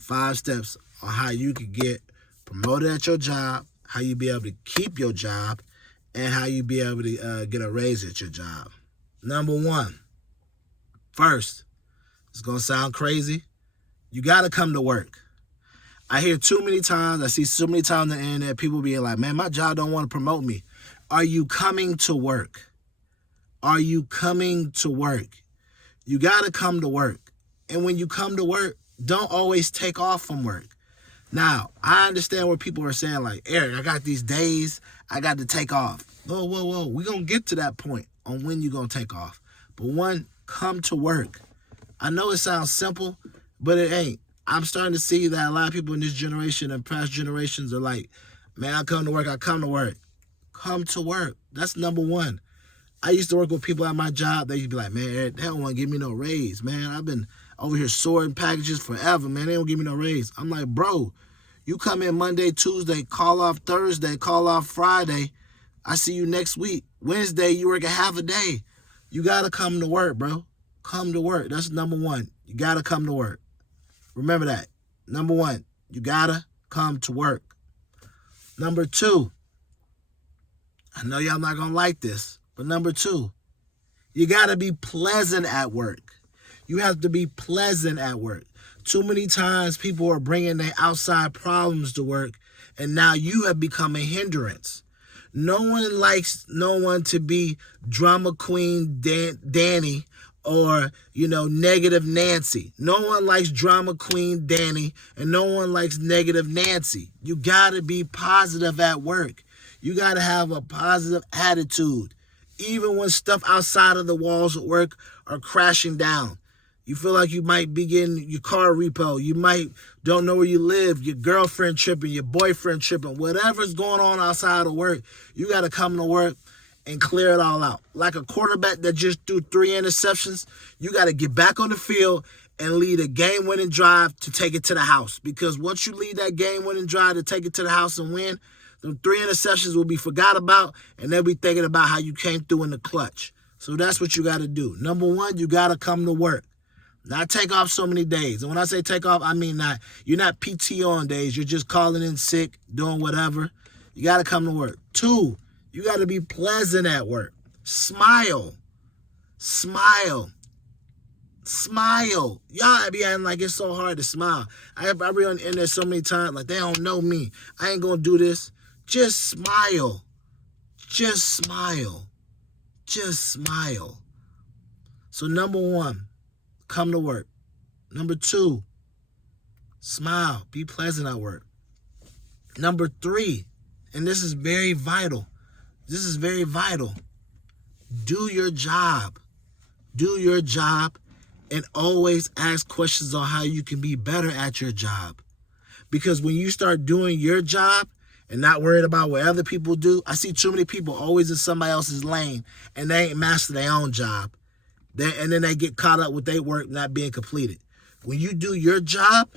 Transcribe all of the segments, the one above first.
5 steps on how you could get promoted at your job, how you be able to keep your job, and how you be able to get a raise at your job. Number 1, first, it's going to sound crazy. You got to come to work. I hear too many times, I see so many times on the internet, people being like, man, my job don't want to promote me. Are you coming to work? Are you coming to work? You got to come to work. And when you come to work, don't always take off from work. Now, I understand what people are saying, like, Eric, I got these days, I got to take off. Whoa. We're going to get to that point on when you're going to take off. But 1, come to work. I know it sounds simple, but it ain't. I'm starting to see that a lot of people in this generation and past generations are like, man, I come to work. Come to work. That's number 1. I used to work with people at my job. They used to be like, man, Eric, they don't want to give me no raise, man. I've been over here sorting packages forever, man. They don't give me no raise. I'm like, bro, you come in Monday, Tuesday, call off Thursday, call off Friday. I see you next week. Wednesday, you work a half a day. You got to come to work, bro. Come to work. That's number 1. You got to come to work. Remember that. Number 1, you got to come to work. Number 2, I know y'all not going to like this, but number 2, you got to be pleasant at work. You have to be pleasant at work. Too many times people are bringing their outside problems to work, and now you have become a hindrance. No one likes no one to be drama queen Danny or, negative Nancy. No one likes drama queen Danny, and no one likes negative Nancy. You got to be positive at work. You got to have a positive attitude. Even when stuff outside of the walls of work are crashing down. You feel like you might be getting your car repo. You might don't know where you live. Your girlfriend tripping, your boyfriend tripping. Whatever's going on outside of work, you got to come to work and clear it all out. Like a quarterback that just threw 3 interceptions, you got to get back on the field and lead a game-winning drive to take it to the house. Because once you lead that game-winning drive to take it to the house and win, them 3 interceptions will be forgot about, and they'll be thinking about how you came through in the clutch. So that's what you got to do. Number 1, you got to come to work. Not take off so many days. And when I say take off, I mean you're not PTO on days. You're just calling in sick, doing whatever. You got to come to work. 2, you got to be pleasant at work. Smile. Smile. Smile. Y'all be acting like it's so hard to smile. I be on the internet so many times, like they don't know me. I ain't going to do this. Just smile. Just smile. Just smile. So number 1, come to work. Number 2, smile. Be pleasant at work. Number 3, and this is very vital. This is very vital. Do your job. Do your job and always ask questions on how you can be better at your job. Because when you start doing your job and not worried about what other people do, I see too many people always in somebody else's lane and they ain't master their own job. And then they get caught up with their work not being completed. When you do your job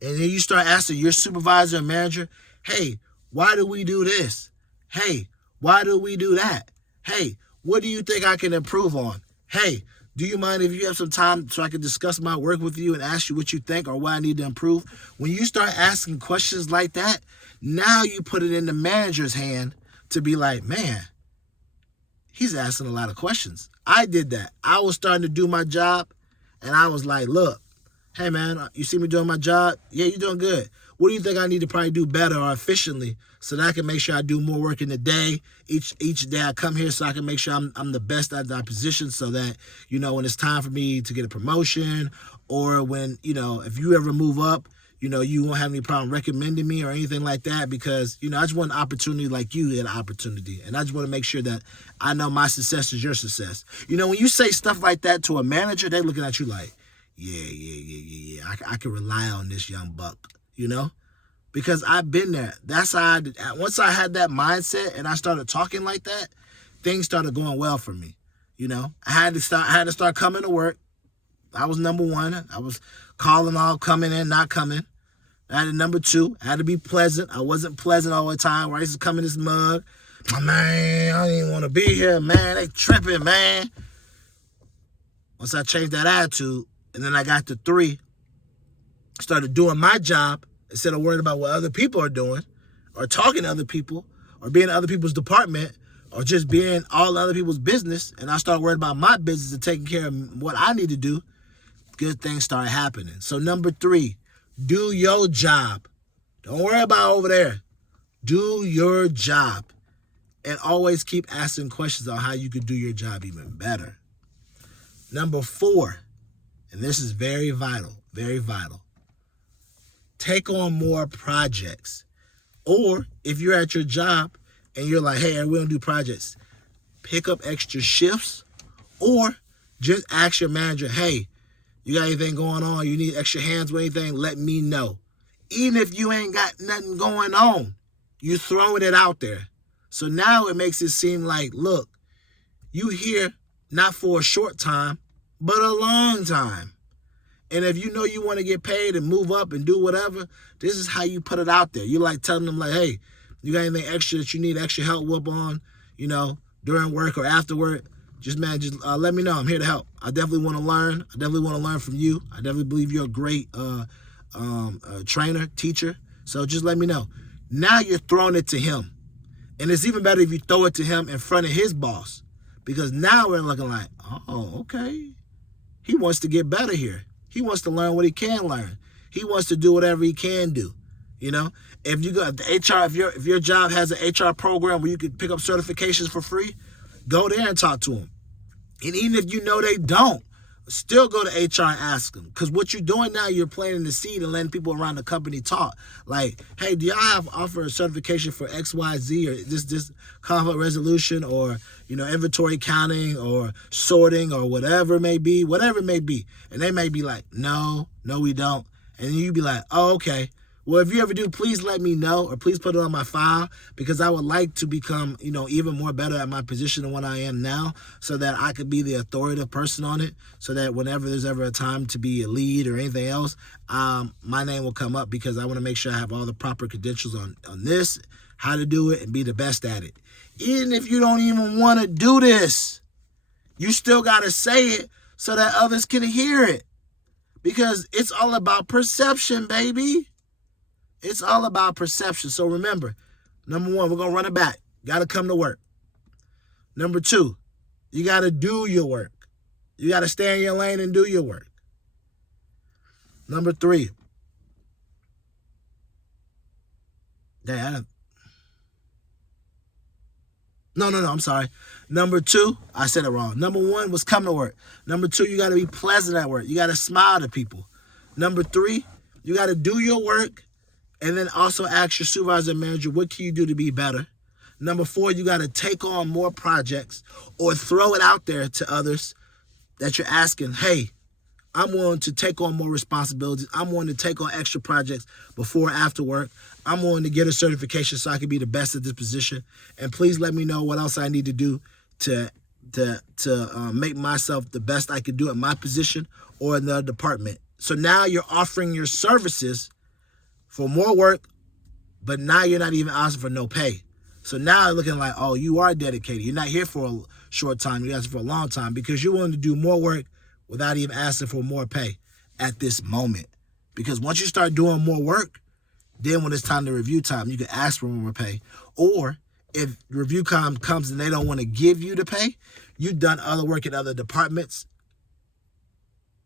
and then you start asking your supervisor and manager, hey, why do we do this? Hey, why do we do that? Hey, what do you think I can improve on? Hey, do you mind if you have some time so I can discuss my work with you and ask you what you think or what I need to improve? When you start asking questions like that, now you put it in the manager's hand to be like, man, he's asking a lot of questions. I did that. I was starting to do my job, and I was like, look, hey, man, you see me doing my job? Yeah, you're doing good. What do you think I need to probably do better or efficiently so that I can make sure I do more work in the day? Each day I come here so I can make sure I'm the best at that position so that, when it's time for me to get a promotion or when, if you ever move up, you won't have any problem recommending me or anything like that because, I just want an opportunity like you get an opportunity. And I just want to make sure that I know my success is your success. When you say stuff like that to a manager, they're looking at you like, yeah. I can rely on this young buck, because I've been there. That's how once I had that mindset and I started talking like that, things started going well for me. I had to start coming to work. I was number 1. I was calling all, coming in, not coming. I had number 2. I had to be pleasant. I wasn't pleasant all the time. Where I used to come in this mug. Man, I don't even want to be here, man. They tripping, man. Once I changed that attitude, and then I got to 3, Started doing my job instead of worrying about what other people are doing or talking to other people or being in other people's department or just being all other people's business. And I started worrying about my business and taking care of what I need to do. Good things started happening. So number 3, do your job. Don't worry about over there. Do your job. And always keep asking questions on how you could do your job even better. Number 4, and this is very vital, very vital. Take on more projects. Or if you're at your job and you're like, hey, we don't do projects, pick up extra shifts or just ask your manager, hey, you got anything going on? You need extra hands with anything? Let me know. Even if you ain't got nothing going on, you throwing it out there. So now it makes it seem like, look, you here not for a short time, but a long time. And if you know you want to get paid and move up and do whatever, this is how you put it out there. You like telling them like, hey, you got anything extra that you need extra help with on, during work or after work? Just let me know. I'm here to help. I definitely want to learn. I definitely want to learn from you. I definitely believe you're a great trainer, teacher. So just let me know. Now you're throwing it to him. And it's even better if you throw it to him in front of his boss. Because now we're looking like, oh, okay. He wants to get better here. He wants to learn what he can learn. He wants to do whatever he can do. If you got the HR, if your job has an HR program where you can pick up certifications for free, go there and talk to them. And even if you know they don't, still go to HR and ask them. Because what you're doing now, you're planting the seed and letting people around the company talk. Like, hey, do y'all offer a certification for X, Y, Z, or this conflict resolution, or inventory counting, or sorting, or whatever it may be, And they may be like, no, we don't. And you be like, oh, okay. Well, if you ever do, please let me know, or please put it on my file, because I would like to become, even more better at my position than what I am now, so that I could be the authoritative person on it, so that whenever there's ever a time to be a lead or anything else, my name will come up, because I want to make sure I have all the proper credentials on this, how to do it, and be the best at it. Even if you don't even want to do this, you still got to say it so that others can hear it, because it's all about perception, baby. It's all about perception. So remember, number 1, we're going to run it back. Got to come to work. Number 2, you got to do your work. You got to stay in your lane and do your work. Number 3. No, I'm sorry. Number 2, I said it wrong. Number 1 was come to work. Number 2, you got to be pleasant at work. You got to smile to people. Number 3, you got to do your work. And then also ask your supervisor and manager, what can you do to be better? Number 4, you got to take on more projects or throw it out there to others that you're asking, hey, I'm willing to take on more responsibilities. I'm willing to take on extra projects before or after work. I'm willing to get a certification so I can be the best at this position. And please let me know what else I need to do to make myself the best I can do at my position or in the department. So now you're offering your services for more work, but now you're not even asking for no pay. So now it's looking like, oh, you are dedicated. You're not here for a short time. You're asking for a long time, because you're willing to do more work without even asking for more pay at this moment. Because once you start doing more work, then when it's time to review time, you can ask for more pay. Or if review time comes and they don't want to give you the pay, you've done other work in other departments,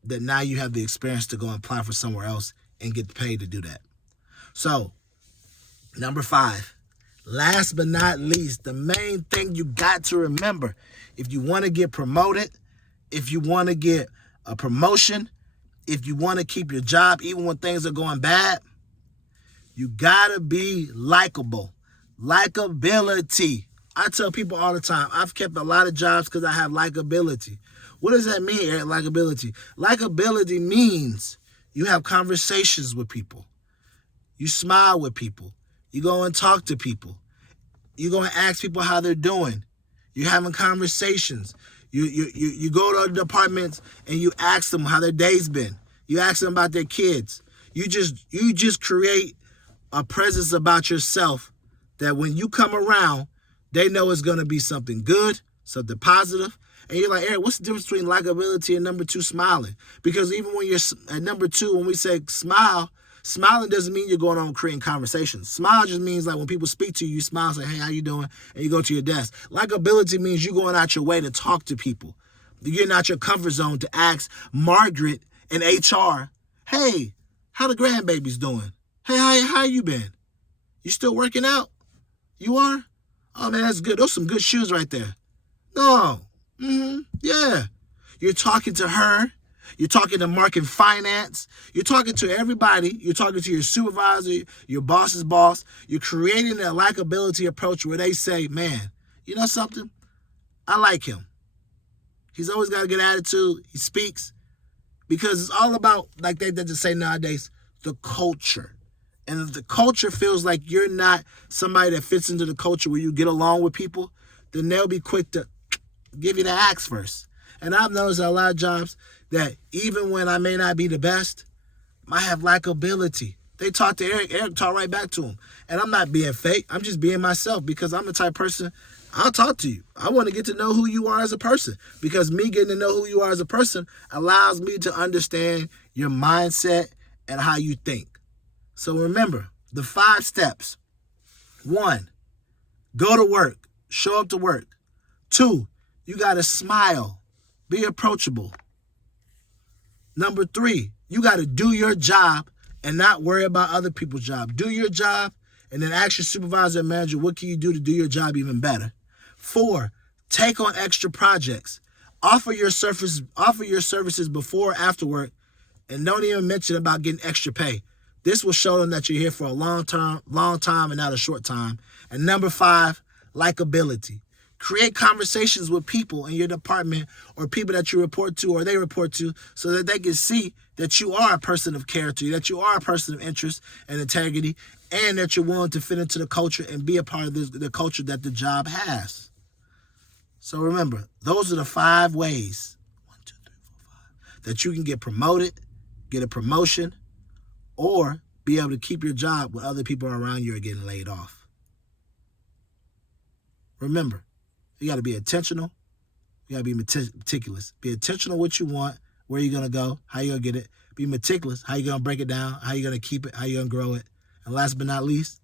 that now you have the experience to go and apply for somewhere else and get paid to do that. So, number 5, last but not least, the main thing you got to remember, if you want to get promoted, if you want to get a promotion, if you want to keep your job even when things are going bad, you got to be likable. Likability. I tell people all the time, I've kept a lot of jobs because I have likability. What does that mean, Eric, likability? Likability means you have conversations with people. You smile with people. You go and talk to people. You go and ask people how they're doing. You're having conversations. You go to the departments and you ask them how their day's been. You ask them about their kids. You just create a presence about yourself that when you come around, they know it's going to be something good, something positive, And you're like, Eric, what's the difference between likability and number 2, smiling? Because even when you're at number 2, when we say smile, smiling doesn't mean you're going on creating conversations. Smile just means like when people speak to you, you smile, say, hey, how you doing? And you go to your desk. Likability means you going out your way to talk to people. You're getting out your comfort zone to ask Margaret in HR, hey, how the grandbabies doing? Hey, how you been? You still working out? You are? Oh, man, that's good. Those some good shoes right there. No. Yeah. You're talking to her. You're talking to Mark in finance. You're talking to everybody. You're talking to your supervisor, your boss's boss. You're creating a likability approach where they say, man, you know something? I like him. He's always got a good attitude. He speaks. Because it's all about, like they just say nowadays, the culture. And if the culture feels like you're not somebody that fits into the culture where you get along with people, then they'll be quick to give you the axe first. And I've noticed a lot of jobs that even when I may not be the best, I have likability. They talk to Eric, Eric talk right back to him. And I'm not being fake. I'm just being myself because I'm the type of person, I'll talk to you. I want to get to know who you are as a person because me getting to know who you are as a person allows me to understand your mindset and how you think. So remember, the 5 steps. 1, go to work. Show up to work. 2, you got to smile. Be approachable. Number 3, you got to do your job and not worry about other people's job. Do your job and then ask your supervisor and manager, what can you do to do your job even better? 4, take on extra projects. Offer your services before or after work, and don't even mention about getting extra pay. This will show them that you're here for a long time and not a short time. And number 5, likability. Create conversations with people in your department or people that you report to or they report to so that they can see that you are a person of character, that you are a person of interest and integrity, and that you're willing to fit into the culture and be a part of the culture that the job has. So remember, those are the 5 ways, 1, 2, 3, 4, 5, that you can get promoted, get a promotion, or be able to keep your job when other people around you are getting laid off. Remember, you got to be intentional. You got to be meticulous. Be intentional what you want, where you're going to go, how you're going to get it. Be meticulous, how you're going to break it down, how you're going to keep it, how you're going to grow it. And last but not least,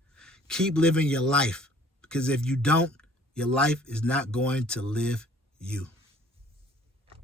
keep living your life. Because if you don't, your life is not going to live you.